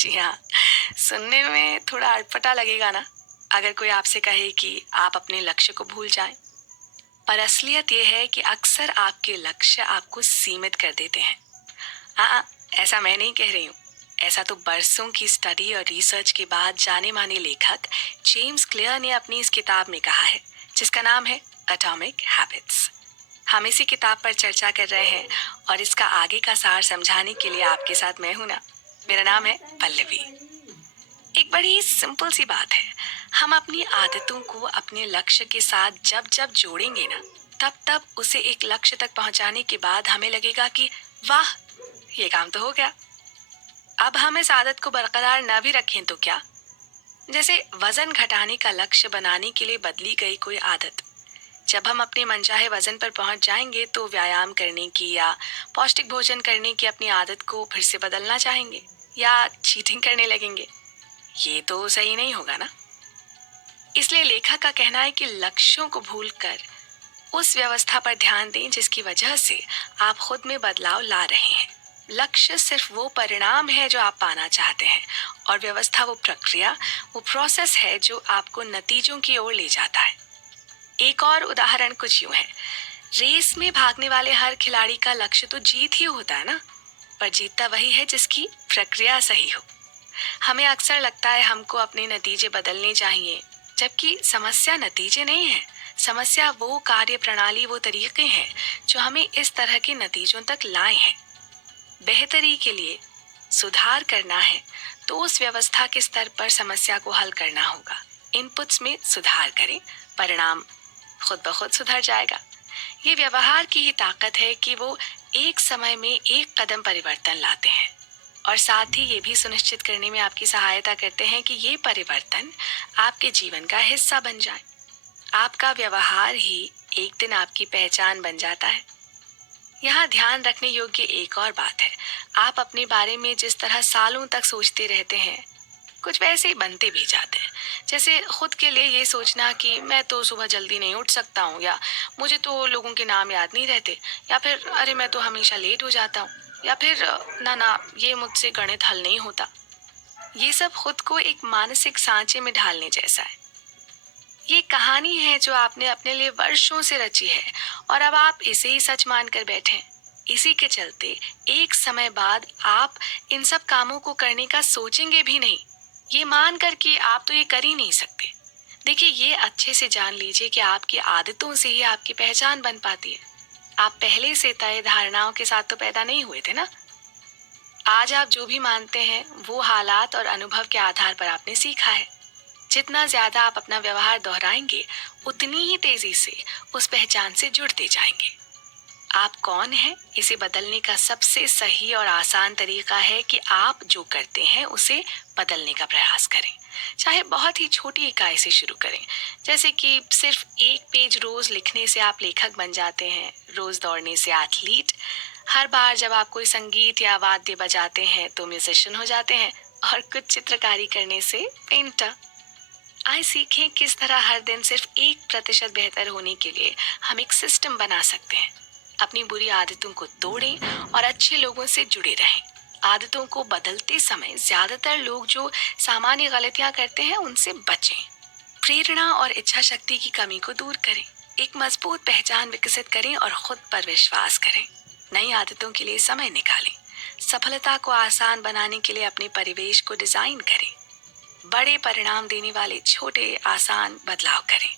जी हाँ, सुनने में थोड़ा अटपटा लगेगा ना, अगर कोई आपसे कहे कि आप अपने लक्ष्य को भूल जाएं। पर असलियत ये है कि अक्सर आपके लक्ष्य आपको सीमित कर देते हैं। हाँ, ऐसा मैं नहीं कह रही हूँ। ऐसा तो बरसों की स्टडी और रिसर्च के बाद जाने माने लेखक जेम्स क्लियर ने अपनी इस किताब में कहा है, जिसका नाम है एटॉमिक हैबिट्स। हम इसी किताब पर चर्चा कर रहे हैं और इसका आगे का सार समझाने के लिए आपके साथ मैं हूं ना। मेरा नाम है पल्लवी। एक बड़ी सिंपल सी बात है, हम अपनी आदतों को अपने लक्ष्य के साथ जब जब जोड़ेंगे ना, तब तब उसे एक लक्ष्य तक पहुंचाने के बाद हमें लगेगा कि वाह, ये काम तो हो गया। अब हम इस आदत को बरकरार न भी रखें तो क्या? जैसे वजन घटाने का लक्ष्य बनाने के लिए बदली गई कोई आदत। जब हम अपने मनचाहे वजन पर पहुंच जाएंगे तो व्यायाम करने की या पौष्टिक भोजन करने की अपनी आदत को फिर से बदलना चाहेंगे या चीटिंग करने लगेंगे। ये तो सही नहीं होगा ना। इसलिए लेखक का कहना है कि लक्ष्यों को भूलकर उस व्यवस्था पर ध्यान दें जिसकी वजह से आप खुद में बदलाव ला रहे हैं। लक्ष्य सिर्फ वो परिणाम है जो आप पाना चाहते हैं, और व्यवस्था वो प्रक्रिया, वो प्रोसेस है जो आपको नतीजों की ओर ले जाता है। एक और उदाहरण कुछ यूं है, रेस में भागने वाले हर खिलाड़ी का लक्ष्य तो जीत ही होता है ना, पर जीतता वही है जिसकी प्रक्रिया सही हो। हमें अक्सर लगता है हमको अपने नतीजे बदलने चाहिए, जबकि समस्या नतीजे नहीं है। समस्या वो कार्य प्रणाली, वो तरीके हैं जो हमें इस तरह के नतीजों तक लाए हैं। बेहतरी के लिए सुधार करना है तो उस व्यवस्था के स्तर पर समस्या को हल करना होगा। इनपुट्स में सुधार करें, परिणाम खुद ब खुद सुधर जाएगा। ये व्यवहार की ही ताकत है कि वो एक समय में एक कदम परिवर्तन लाते हैं, और साथ ही ये भी सुनिश्चित करने में आपकी सहायता करते हैं कि ये परिवर्तन आपके जीवन का हिस्सा बन जाए। आपका व्यवहार ही एक दिन आपकी पहचान बन जाता है। यहाँ ध्यान रखने योग्य एक और बात है, आप अपने बारे में जिस तरह सालों तक सोचते रहते हैं, कुछ वैसे ही बनते भी जाते हैं। जैसे खुद के लिए ये सोचना कि मैं तो सुबह जल्दी नहीं उठ सकता हूँ, या मुझे तो लोगों के नाम याद नहीं रहते, या फिर अरे मैं तो हमेशा लेट हो जाता हूँ, या फिर ना ना ये मुझसे गणित हल नहीं होता। ये सब खुद को एक मानसिक सांचे में ढालने जैसा है। ये कहानी है जो आपने अपने लिए वर्षों से रची है, और अब आप इसे ही सच मानकर बैठे हैं। इसी के चलते एक समय बाद आप इन सब कामों को करने का सोचेंगे भी नहीं, ये मान कर कि आप तो ये कर ही नहीं सकते। देखिए, ये अच्छे से जान लीजिए कि आपकी आदतों से ही आपकी पहचान बन पाती है। आप पहले से तय धारणाओं के साथ तो पैदा नहीं हुए थे ना। आज आप जो भी मानते हैं वो हालात और अनुभव के आधार पर आपने सीखा है। जितना ज्यादा आप अपना व्यवहार दोहराएंगे, उतनी ही तेजी से उस पहचान से जुड़ते जाएंगे। आप कौन हैं, इसे बदलने का सबसे सही और आसान तरीका है कि आप जो करते हैं उसे बदलने का प्रयास करें। चाहे बहुत ही छोटी इकाई से शुरू करें, जैसे कि सिर्फ एक पेज रोज लिखने से आप लेखक बन जाते हैं, रोज दौड़ने से एथलीट, हर बार जब आप कोई संगीत या वाद्य बजाते हैं तो म्यूजिशियन हो जाते हैं, और कुछ चित्रकारी करने से पेंटर। आइए सीखें किस तरह हर दिन सिर्फ 1% बेहतर होने के लिए हम एक सिस्टम बना सकते हैं। अपनी बुरी आदतों को तोड़ें और अच्छे लोगों से जुड़े रहें। आदतों को बदलते समय ज्यादातर लोग जो सामान्य गलतियां करते हैं उनसे बचें। प्रेरणा और इच्छा शक्ति की कमी को दूर करें। एक मजबूत पहचान विकसित करें और खुद पर विश्वास करें। नई आदतों के लिए समय निकालें। सफलता को आसान बनाने के लिए अपने परिवेश को डिजाइन करें। बड़े परिणाम देने वाले छोटे आसान बदलाव करें।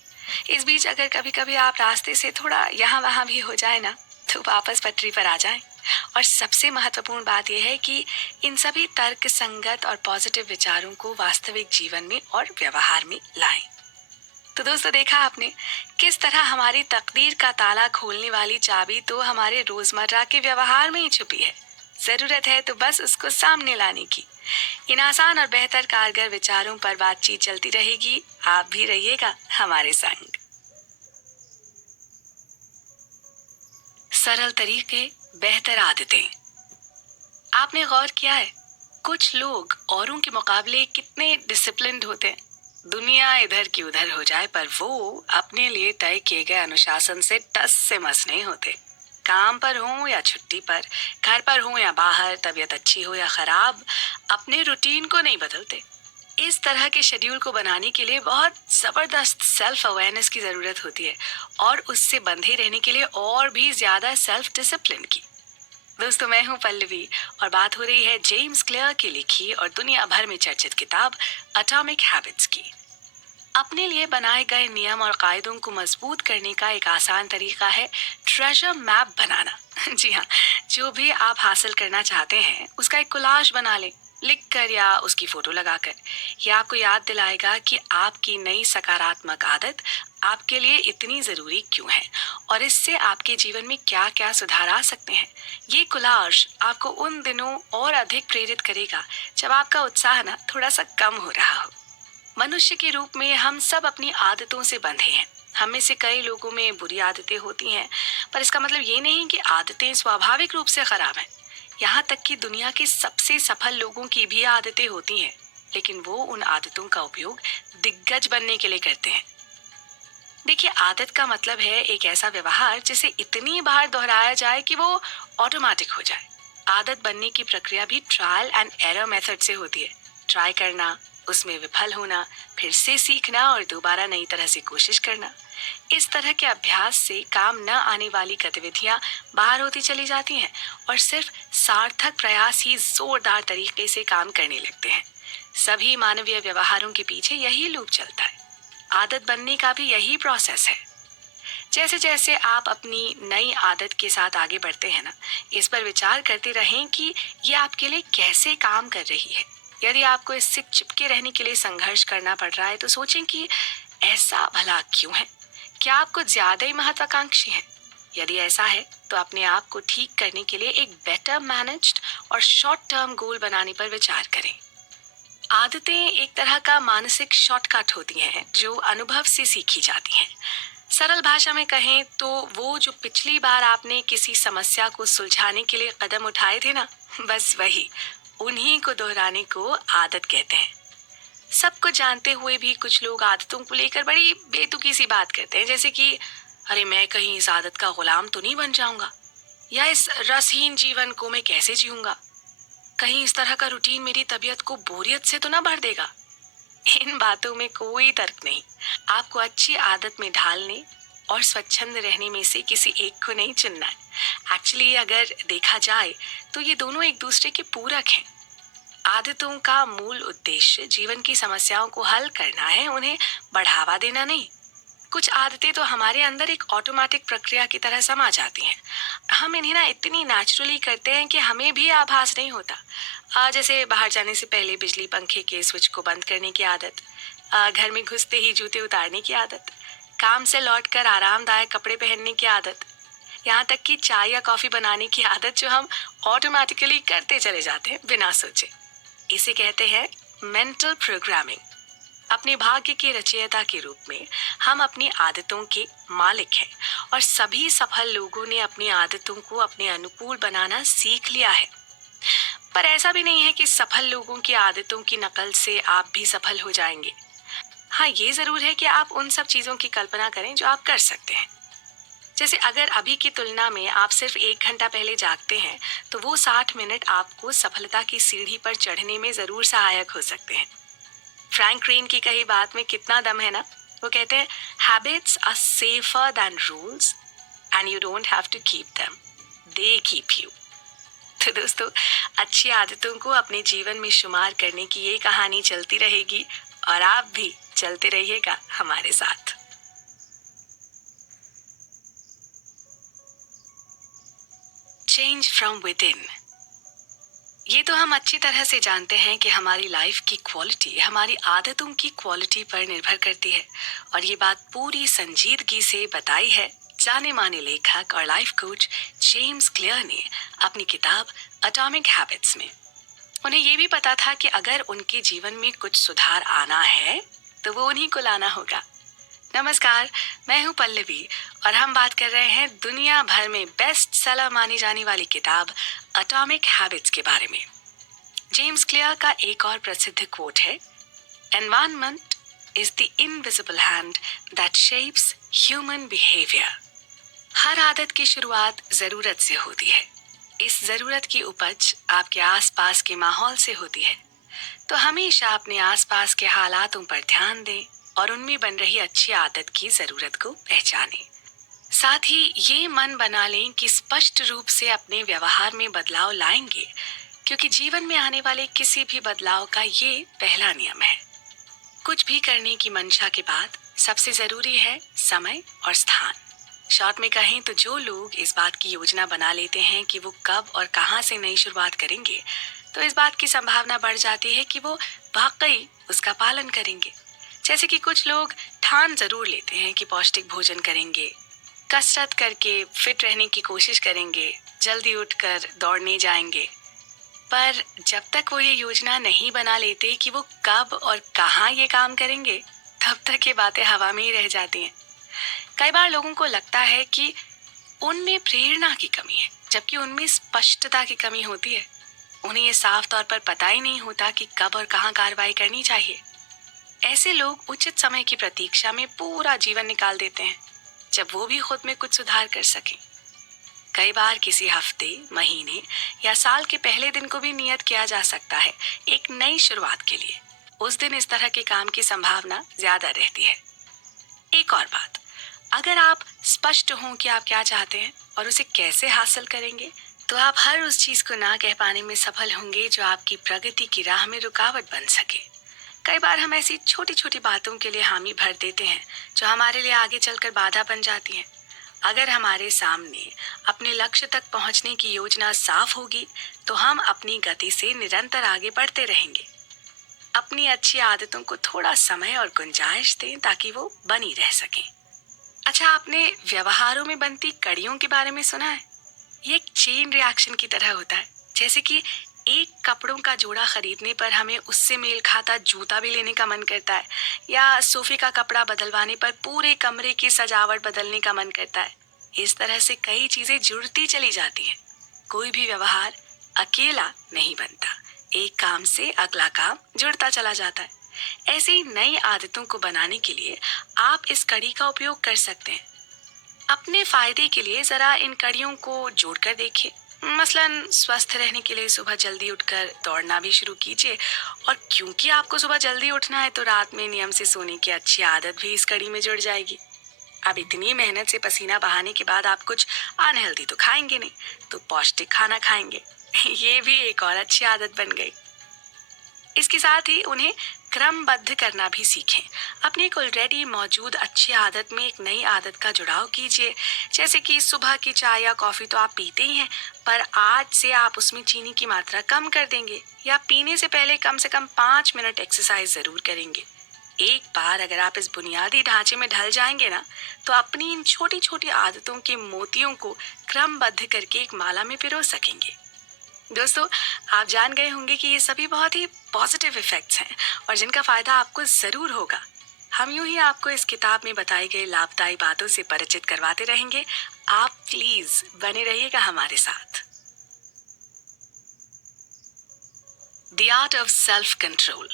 इस बीच अगर कभी कभी आप रास्ते से थोड़ा यहाँ वहाँ भी हो जाए ना, तो वापस पटरी पर आ जाएं। और सबसे महत्वपूर्ण बात यह है कि इन सभी तर्क संगत और पॉजिटिव विचारों को वास्तविक जीवन में और व्यवहार में लाएं। तो दोस्तों, देखा आपने किस तरह हमारी तकदीर का ताला खोलने वाली चाबी तो हमारे रोजमर्रा के व्यवहार में ही छुपी है। जरूरत है तो बस उसको सामने लाने की। इन आसान और बेहतर कारगर विचारों पर बातचीत चलती रहेगी। आप भी रहिएगा हमारे संग। सरल तरीके, बेहतर आदतें। आपने गौर किया है, कुछ लोग औरों के मुकाबले कितने डिसिप्लिन्ड होते हैं। दुनिया इधर की उधर हो जाए पर वो अपने लिए तय किए गए अनुशासन से टस से मस नहीं होते। काम पर हो या छुट्टी पर, घर पर हो या बाहर, तबीयत अच्छी हो या खराब, अपने रूटीन को नहीं बदलते। इस तरह के शेड्यूल को बनाने के लिए बहुत जबरदस्त सेल्फ अवेयरनेस की जरूरत होती है और उससे बंधे रहने के लिए और भी ज्यादा सेल्फ डिसिप्लिन की। दोस्तों, मैं हूं पल्लवी और बात हो रही है जेम्स क्लियर की लिखी और दुनिया भर में चर्चित किताब एटॉमिक हैबिट्स की। अपने लिए बनाए गए नियम और कायदों को मजबूत करने का एक आसान तरीका है ट्रेजर मैप बनाना। जी हाँ, जो भी आप हासिल करना चाहते हैं उसका एक कोलाज बना लें, लिख कर या उसकी फोटो लगाकर। यह आपको याद दिलाएगा कि आपकी नई सकारात्मक आदत आपके लिए इतनी जरूरी क्यों है और इससे आपके जीवन में क्या क्या सुधार आ सकते हैं। ये कोलाज आपको उन दिनों और अधिक प्रेरित करेगा जब आपका उत्साह ना थोड़ा सा कम हो रहा हो। मनुष्य के रूप में हम सब अपनी आदतों से बंधे हैं। हम में से कई लोगों में बुरी आदतें होती हैं, पर इसका मतलब ये नहीं कि आदतें स्वाभाविक रूप से खराब हैं। यहाँ तक कि दुनिया के सबसे सफल लोगों की भी आदतें होती हैं, लेकिन वो उन आदतों का उपयोग दिग्गज बनने के लिए करते हैं। देखिए, आदत का मतलब है एक ऐसा व्यवहार जिसे इतनी बार दोहराया जाए कि वो ऑटोमेटिक हो जाए। आदत बनने की प्रक्रिया भी ट्रायल एंड एरर मेथड से होती है। ट्राई करना, उसमें विफल होना, फिर से सीखना और दोबारा नई तरह से कोशिश करना। इस तरह के अभ्यास से काम न आने वाली गतिविधियां बाहर होती चली जाती हैं और सिर्फ सार्थक प्रयास ही जोरदार तरीके से काम करने लगते हैं। सभी मानवीय व्यवहारों के पीछे यही लूप चलता है। आदत बनने का भी यही प्रोसेस है। जैसे जैसे आप अपनी नई आदत के साथ आगे बढ़ते हैं ना, इस पर विचार करते रहें कि ये आपके लिए कैसे काम कर रही है। यदि आपको इससे चिपके रहने के लिए संघर्ष करना पड़ रहा है तो सोचें कि ऐसा भला क्यों है। क्या आप कुछ ज्यादा ही महत्वाकांक्षी हैं? यदि ऐसा है तो अपने आप को ठीक करने के लिए एक बेटर मैनेज्ड और शॉर्ट टर्म गोल बनाने पर विचार करें। आदतें एक तरह का मानसिक शॉर्टकट होती हैं जो अनुभव से सीखी जाती हैं। सरल भाषा में कहें तो वो जो पिछली बार आपने किसी समस्या को सुलझाने के लिए कदम उठाए थे ना, बस वही, उन्हीं को दोहराने को आदत कहते हैं। सब कुछ जानते हुए भी कुछ लोग आदतों को लेकर बड़ी बेतुकी सी बात करते हैं, जैसे कि अरे मैं कहीं इस आदत का गुलाम तो नहीं बन जाऊंगा, या इस रसहीन जीवन को मैं कैसे जीऊंगा, कहीं इस तरह का रूटीन मेरी तबीयत को बोरियत से तो ना भर देगा। इन बातों में कोई तर्क नहीं। आपको अच्छी आदत में ढालने और स्वच्छंद रहने में से किसी एक को नहीं चुनना है। एक्चुअली अगर देखा जाए तो ये दोनों एक दूसरे के पूरक हैं। आदतों का मूल उद्देश्य जीवन की समस्याओं को हल करना है, उन्हें बढ़ावा देना नहीं। कुछ आदतें तो हमारे अंदर एक ऑटोमेटिक प्रक्रिया की तरह समा जाती हैं। हम इन्हें ना इतनी नेचुरली करते हैं कि हमें भी आभास नहीं होता। जैसे बाहर जाने से पहले बिजली पंखे के स्विच को बंद करने की आदत, घर में घुसते ही जूते उतारने की आदत, काम से लौटकर आरामदायक कपड़े पहनने की आदत, यहाँ तक कि चाय या कॉफी बनाने की आदत जो हम ऑटोमेटिकली करते चले जाते हैं बिना सोचे। इसे कहते हैं मेंटल प्रोग्रामिंग। अपने भाग्य के रचयिता के रूप में हम अपनी आदतों के मालिक हैं और सभी सफल लोगों ने अपनी आदतों को अपने अनुकूल बनाना सीख लिया है। पर ऐसा भी नहीं है कि सफल लोगों की आदतों की नकल से आप भी सफल हो जाएंगे। हाँ, ये जरूर है कि आप उन सब चीजों की कल्पना करें जो आप कर सकते हैं। जैसे अगर अभी की तुलना में आप सिर्फ 1 घंटा पहले जागते हैं तो वो 60 मिनट आपको सफलता की सीढ़ी पर चढ़ने में जरूर सहायक हो सकते हैं। फ्रैंक क्रेन की कही बात में कितना दम है ना। वो कहते हैं, habits are safer than rules and you don't have to keep them, they keep you. तो दोस्तों, अच्छी आदतों को अपने जीवन में शुमार करने की ये कहानी चलती रहेगी और आप भी चलते रहिएगा हमारे साथ। Change from with in. ये तो हम अच्छी तरह से जानते हैं कि हमारी लाइफ की क्वालिटी हमारी आदतों की क्वालिटी पर निर्भर करती है और ये बात पूरी संजीदगी से बताई है जाने माने लेखक और लाइफ कोच जेम्स क्लियर ने अपनी किताब एटॉमिक हैबिट्स में। उन्हें ये भी पता था कि अगर उनके जीवन में कुछ सुधार आना है तो वो उन्हीं को लाना होगा। नमस्कार, मैं हूँ पल्लवी और हम बात कर रहे हैं दुनिया भर में बेस्ट सेलर मानी जाने वाली किताब एटॉमिक हैबिट्स के बारे में। जेम्स क्लियर का एक और प्रसिद्ध कोट है, environment is the invisible hand that shapes human behaviour. हर आदत की शुरुआत जरूरत से होती है। इस जरूरत की उपज आपके आसपास के माहौल से होती है। तो हमेशा अपने आसपास के हालातों पर ध्यान दें और उनमें बन रही अच्छी आदत की जरूरत को पहचानें। साथ ही ये मन बना लें कि स्पष्ट रूप से अपने व्यवहार में बदलाव लाएंगे, क्योंकि जीवन में आने वाले किसी भी बदलाव का ये पहला नियम है। कुछ भी करने की मंशा के बाद सबसे जरूरी है समय और स्थान। शॉर्ट में कहें तो जो लोग इस बात की योजना बना लेते हैं कि वो कब और कहां से नई शुरुआत करेंगे, तो इस बात की संभावना बढ़ जाती है कि वो वाकई उसका पालन करेंगे। जैसे कि कुछ लोग ठान जरूर लेते हैं कि पौष्टिक भोजन करेंगे, कसरत करके फिट रहने की कोशिश करेंगे, जल्दी उठकर दौड़ने जाएंगे, पर जब तक वो ये योजना नहीं बना लेते कि वो कब और कहाँ ये काम करेंगे, तब तक ये बातें हवा में ही रह जाती हैं। कई बार लोगों को लगता है कि उनमें प्रेरणा की कमी है, जबकि उनमें स्पष्टता की कमी होती है। उन्हें ये साफ तौर पर पता ही नहीं होता कि कब और कहाँ कार्रवाई करनी चाहिए। ऐसे लोग उचित समय की प्रतीक्षा में पूरा जीवन निकाल देते हैं, जब वो भी खुद में कुछ सुधार कर सकें। कई बार किसी हफ्ते, महीने या साल के पहले दिन को भी नियत किया जा सकता है एक नई शुरुआत के लिए। उस दिन इस तरह के काम की संभावना ज्यादा रहती है। एक और बात, अगर आप स्पष्ट हों कि आप क्या चाहते हैं और उसे कैसे हासिल करेंगे, तो आप हर उस चीज को ना कह पाने में सफल होंगे जो आपकी प्रगति की राह में रुकावट बन सके। कई बार हम ऐसी छोटी छोटी बातों के लिए हामी भर देते हैं जो हमारे लिए आगे चलकर बाधा बन जाती हैं। अगर हमारे सामने अपने लक्ष्य तक पहुंचने की योजना साफ होगी, तो हम अपनी गति से निरंतर आगे बढ़ते रहेंगे। अपनी अच्छी आदतों को थोड़ा समय और गुंजाइश दें ताकि वो बनी रह सकें। अच्छा, आपने व्यवहारों में बनती कड़ियों के बारे में सुना है? ये एक चेन रिएक्शन की तरह होता है। जैसे कि एक कपड़ों का जोड़ा खरीदने पर हमें उससे मेल खाता जूता भी लेने का मन करता है, या सोफे का कपड़ा बदलवाने पर पूरे कमरे की सजावट बदलने का मन करता है। इस तरह से कई चीजें जुड़ती चली जाती हैं। कोई भी व्यवहार अकेला नहीं बनता, एक काम से अगला काम जुड़ता चला जाता है। ऐसी नई आदतों को बनाने के लिए आप इस कड़ी का उपयोग कर सकते हैं। अपने फायदे के लिए जरा इन कड़ियों को जोड़कर देखिए। मसलन स्वस्थ रहने के लिए सुबह जल्दी उठकर दौड़ना भी शुरू कीजिए, और क्योंकि आपको सुबह जल्दी उठना है तो रात में नियम से सोने की अच्छी आदत भी इस कड़ी में जुड़ जाएगी। अब इतनी मेहनत से पसीना बहाने के बाद आप कुछ अनहेल्दी तो खाएंगे नहीं, तो पौष्टिक खाना खाएंगे। ये भी एक और अच्छी आदत बन गई। इसके साथ ही उन्हें क्रमबद्ध करना भी सीखें। अपनी एक ऑलरेडी मौजूद अच्छी आदत में एक नई आदत का जुड़ाव कीजिए। जैसे कि सुबह की चाय या कॉफी तो आप पीते ही हैं, पर आज से आप उसमें चीनी की मात्रा कम कर देंगे, या पीने से पहले कम से कम 5 मिनट एक्सरसाइज जरूर करेंगे। एक बार अगर आप इस बुनियादी ढांचे में ढल जाएंगे ना, तो अपनी इन छोटी छोटी आदतों के मोतियों को क्रमबद्ध करके एक माला में पिरो सकेंगे। दोस्तों, आप जान गए होंगे कि ये सभी बहुत ही पॉजिटिव इफेक्ट्स हैं और जिनका फायदा आपको जरूर होगा। हम यूं ही आपको इस किताब में बताई गई लाभदायी बातों से परिचित करवाते रहेंगे। आप प्लीज बने रहिएगा हमारे साथ। The art of self control.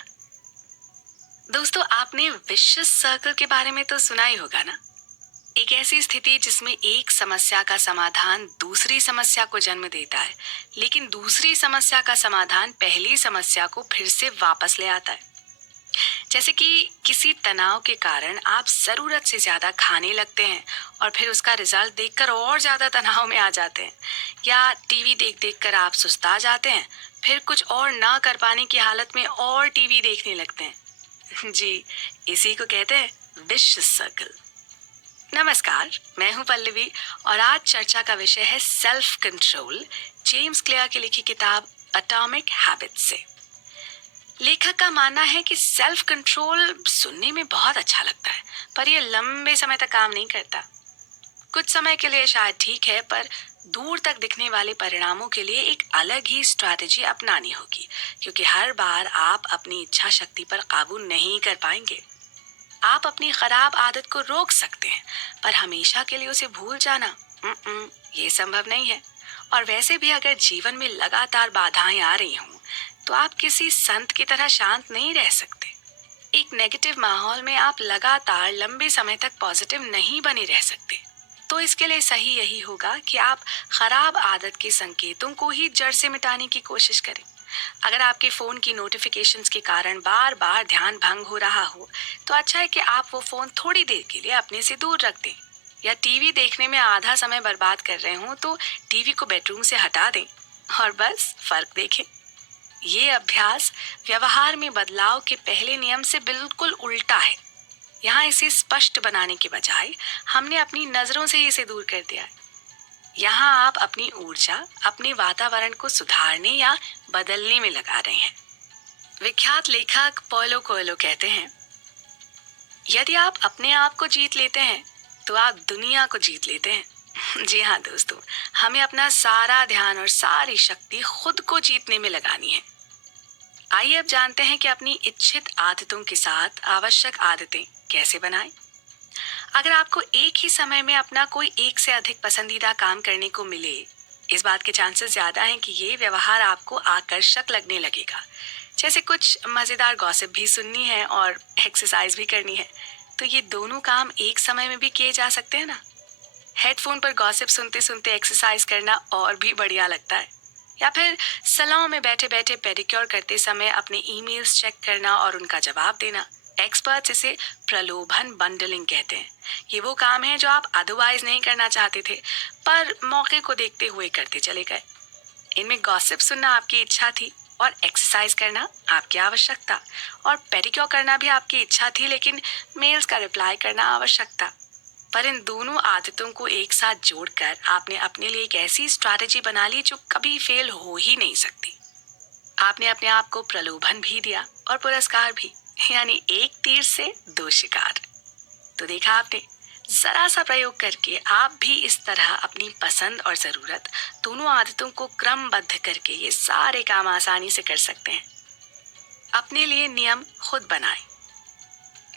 दोस्तों, आपने विशियस सर्कल के बारे में तो सुना ही होगा ना। एक ऐसी स्थिति जिसमें एक समस्या का समाधान दूसरी समस्या को जन्म देता है, लेकिन दूसरी समस्या का समाधान पहली समस्या को फिर से वापस ले आता है। जैसे कि किसी तनाव के कारण आप जरूरत से ज्यादा खाने लगते हैं और फिर उसका रिजल्ट देखकर और ज्यादा तनाव में आ जाते हैं, या टीवी देख देख कर आप सुस्ता जाते हैं, फिर कुछ और ना कर पाने की हालत में और टीवी देखने लगते हैं। जी, इसी को कहते हैं विशियस सर्कल। नमस्कार, मैं हूं पल्लवी और आज चर्चा का विषय है सेल्फ कंट्रोल, जेम्स क्लियर की लिखी किताब एटॉमिक हैबिट्स से। लेखक का मानना है कि सेल्फ कंट्रोल सुनने में बहुत अच्छा लगता है, पर यह लंबे समय तक काम नहीं करता। कुछ समय के लिए शायद ठीक है, पर दूर तक दिखने वाले परिणामों के लिए एक अलग ही स्ट्रैटेजी अपनानी होगी, क्योंकि हर बार आप अपनी इच्छा शक्ति पर काबू नहीं कर पाएंगे। आप अपनी खराब आदत को रोक सकते हैं, पर हमेशा के लिए उसे भूल जाना ये संभव नहीं है। और वैसे भी अगर जीवन में लगातार बाधाएं आ रही हों, तो आप किसी संत की तरह शांत नहीं रह सकते। एक नेगेटिव माहौल में आप लगातार लंबे समय तक पॉजिटिव नहीं बने रह सकते। तो इसके लिए सही यही होगा कि आप खराब आदत के संकेतों को ही जड़ से मिटाने की कोशिश करें। अगर आपके फोन की नोटिफिकेशंस के कारण बार बार ध्यान भंग हो रहा हो, तो अच्छा है कि आप वो फोन थोड़ी देर के लिए अपने से दूर रख दें। या टीवी देखने में आधा समय बर्बाद कर रहे हो तो टीवी को बेडरूम से हटा दें और बस फर्क देखें। ये अभ्यास व्यवहार में बदलाव के पहले नियम से बिल्कुल उल्टा है। यहाँ इसे स्पष्ट बनाने के बजाय हमने अपनी नजरों से इसे दूर कर दिया है। यहाँ आप अपनी ऊर्जा अपने वातावरण को सुधारने या बदलने में लगा रहे हैं। विख्यात लेखक पॉलो कोएल्हो कहते हैं, यदि आप अपने आप को जीत लेते हैं तो आप दुनिया को जीत लेते हैं। जी हाँ दोस्तों, हमें अपना सारा ध्यान और सारी शक्ति खुद को जीतने में लगानी है। आइए अब जानते हैं कि अपनी इच्छित आदतों के साथ आवश्यक आदतें कैसे बनाएं। अगर आपको एक ही समय में अपना कोई एक से अधिक पसंदीदा काम करने को मिले, इस बात के चांसेस ज्यादा हैं कि ये व्यवहार आपको आकर्षक लगने लगेगा। जैसे कुछ मजेदार गॉसिप भी सुननी है और एक्सरसाइज भी करनी है, तो ये दोनों काम एक समय में भी किए जा सकते हैं ना। हेडफोन पर गॉसिप सुनते सुनते एक्सरसाइज करना और भी बढ़िया लगता है। या फिर सैलून में बैठे बैठे पेडिक्योर करते समय अपने ईमेल्स चेक करना और उनका जवाब देना। एक्सपर्ट्स इसे प्रलोभन बंडलिंग कहते हैं। ये वो काम है जो आप अदरवाइज नहीं करना चाहते थे, पर मौके को देखते हुए करते चले गए। इनमें गॉसिप सुनना आपकी इच्छा थी और एक्सरसाइज करना आपकी आवश्यकता, और पेडिक्योर करना भी आपकी इच्छा थी, लेकिन मेल्स का रिप्लाई करना आवश्यक था। पर इन दोनों आदतों को एक साथ जोड़कर आपने अपने लिए एक ऐसी स्ट्रैटेजी बना ली जो कभी फेल हो ही नहीं सकती। आपने अपने आप को प्रलोभन भी दिया और पुरस्कार भी, यानी एक तीर से दो शिकार। तो देखा आपने, जरा सा प्रयोग करके आप भी इस तरह अपनी पसंद और जरूरत दोनों आदतों को क्रमबद्ध करके ये सारे काम आसानी से कर सकते हैं। अपने लिए नियम खुद बनाएं।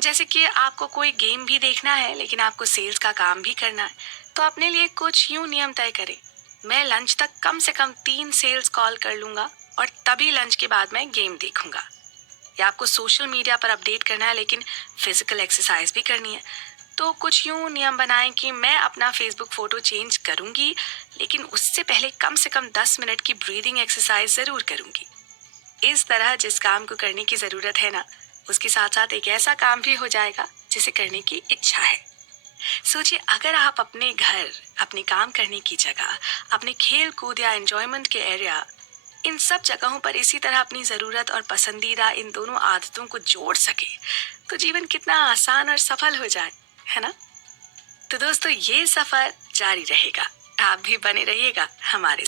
जैसे कि आपको कोई गेम भी देखना है लेकिन आपको सेल्स का काम भी करना है, तो अपने लिए कुछ यूं नियम तय करें। मैं लंच तक कम से कम 3 सेल्स कॉल कर लूंगा और तभी लंच के बाद मैं गेम देखूंगा। या आपको सोशल मीडिया पर अपडेट करना है लेकिन फिजिकल एक्सरसाइज भी करनी है, तो कुछ यूं नियम बनाएं कि मैं अपना फेसबुक फोटो चेंज करूंगी लेकिन उससे पहले कम से कम 10 मिनट की ब्रीदिंग एक्सरसाइज जरूर करूंगी। इस तरह जिस काम को करने की जरूरत है ना, उसके साथ साथ एक ऐसा काम भी हो जाएगा जिसे करने की इच्छा है। सोचिए, अगर आप अपने घर, अपने काम करने की जगह, अपने खेल कूद या एंजॉयमेंट के एरिया, इन सब जगहों पर इसी तरह अपनी जरूरत और पसंदीदा इन दोनों आदतों को जोड़ सके, तो जीवन कितना आसान और सफल हो जाए, है ना। तो दोस्तों, ये सफर जारी रहेगा। आप भी बने रहिएगा हमारे